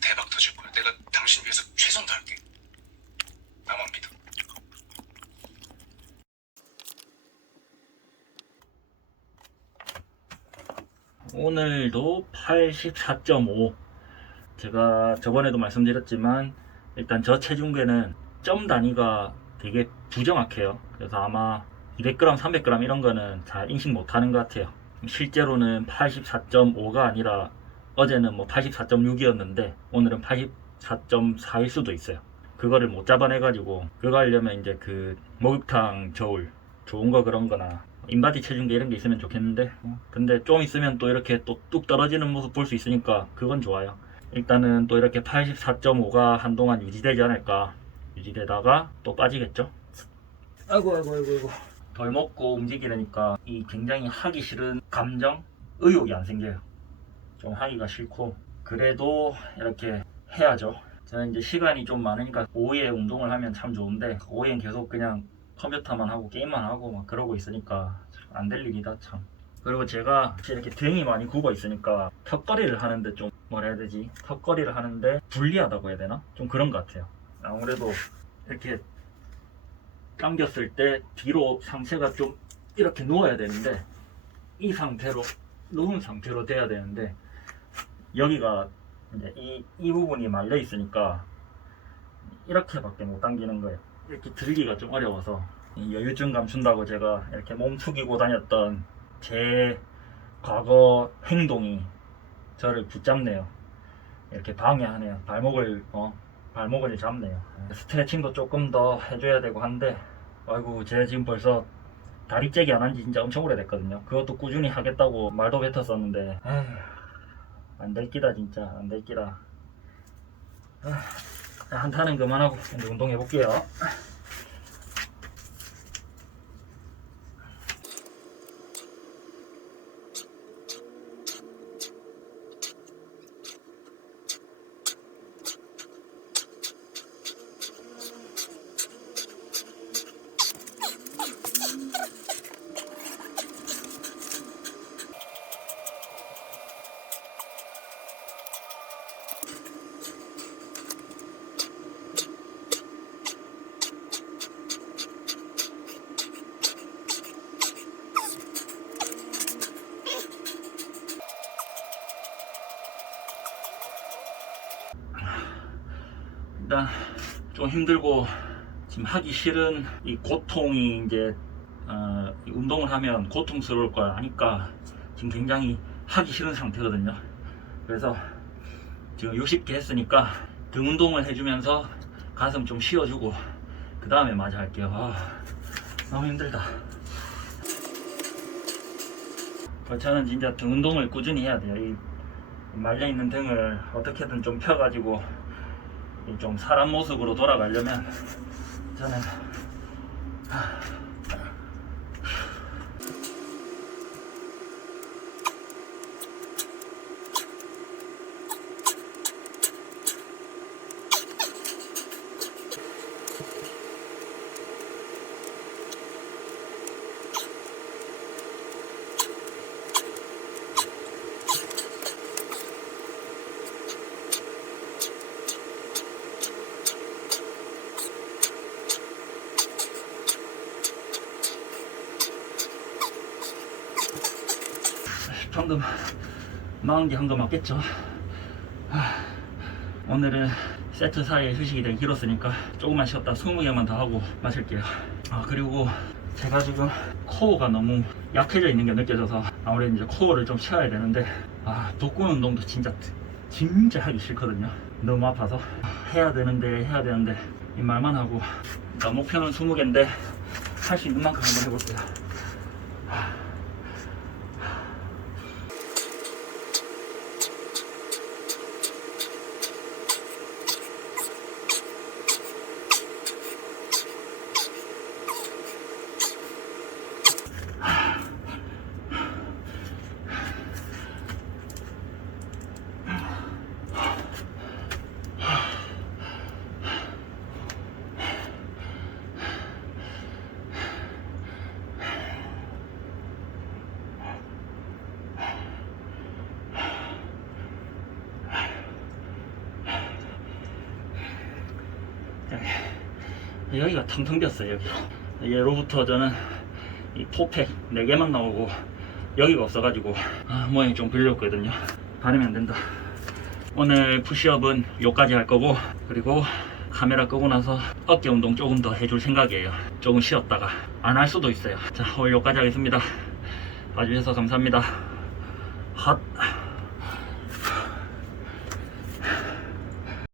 대박 터질 거야. 내가 당신 위해서 최선 다할게. 나만 믿어. 오늘도 84.5 제가 저번에도 말씀드렸지만 일단 저 체중계는 점 단위가 되게 부정확해요 그래서 아마 200g 300g 이런 거는 잘 인식 못하는 것 같아요 실제로는 84.5가 아니라 어제는 뭐 84.6이었는데 오늘은 84.4일 수도 있어요. 그거를 못 잡아내가지고 그거 하려면 이제 그 목욕탕 저울 좋은 거 그런 거나 인바디 체중계 이런 게 있으면 좋겠는데? 어, 근데 좀 있으면 또 이렇게 또 뚝 떨어지는 모습 볼 수 있으니까 그건 좋아요. 일단은 또 이렇게 84.5가 한동안 유지되지 않을까. 유지되다가 또 빠지겠죠? 아이고 아이고 아이고 아이고 덜 먹고 움직이려니까 이 굉장히 하기 싫은 감정 의욕이 안 생겨요 좀 하기가 싫고 그래도 이렇게 해야죠 저는 이제 시간이 좀 많으니까 오후에 운동을 하면 참 좋은데 오후엔 계속 그냥 컴퓨터만 하고 게임만 하고 막 그러고 있으니까 안 될 일이다 참. 그리고 제가 이렇게 등이 많이 굽어 있으니까 턱걸이를 하는데 좀 뭐라 해야 되지? 턱걸이를 하는데 불리하다고 해야 되나? 좀 그런 것 같아요. 아무래도 이렇게 당겼을 때 뒤로 상체가 좀 이렇게 누워야 되는데 이 상태로 누운 상태로 돼야 되는데 여기가 이제 이, 이 부분이 말려 있으니까 이렇게밖에 못 당기는 거예요. 이렇게 들기가 좀 어려워서 이 여유증 감춘다고 제가 이렇게 몸 숙이고 다녔던 제 과거 행동이 저를 붙잡네요. 이렇게 방해하네요. 발목을 어 발목을 잡네요. 스트레칭도 조금 더 해줘야 되고 한데 아이고 제가 지금 벌써 다리 째기 안 한 지 진짜 엄청 오래됐거든요. 그것도 꾸준히 하겠다고 말도 뱉었었는데 안 될 끼다 진짜 안 될 끼다. 아, 한타는 그만하고 이제 운동해 볼게요. 일단 좀 힘들고 지금 하기 싫은 이 고통이 이제 어, 이 운동을 하면 고통스러울 걸 아니까 지금 굉장히 하기 싫은 상태거든요. 그래서 지금 60개 했으니까 등 운동을 해주면서 가슴 좀 쉬어주고 그 다음에 마저 할게요. 아, 너무 힘들다. 어, 저는 진짜 등 운동을 꾸준히 해야 돼요. 이 말려 있는 등을 어떻게든 좀 펴가지고 이 좀 사람 모습으로 돌아가려면 저는 방금 40개 한거 맞겠죠? 아, 오늘은 세트 사이에 휴식이 되게 길었으니까 조금만 쉬었다 20개만 더 하고 마실게요. 아 그리고 제가 지금 코어가 너무 약해져 있는 게 느껴져서 아무래도 이제 코어를 좀 채워야 되는데 아 독군 운동도 진짜 진짜 하기 싫거든요. 너무 아파서. 해야 되는데 해야 되는데 이 말만 하고 목표는 20개인데 할 수 있는 만큼 한번 해볼게요 여기, 여기가 텅텅 비었어요 여기 얘로부터 저는 이 포팩 4개만 나오고 여기가 없어가지고 아, 모양이 좀 빌렸거든요. 바르면 안 된다. 오늘 푸시업은 요까지 할 거고 그리고 카메라 끄고 나서 어깨 운동 조금 더 해줄 생각이에요. 조금 쉬었다가. 안 할 수도 있어요. 자 오늘 요까지 하겠습니다. 봐주셔서 감사합니다. 핫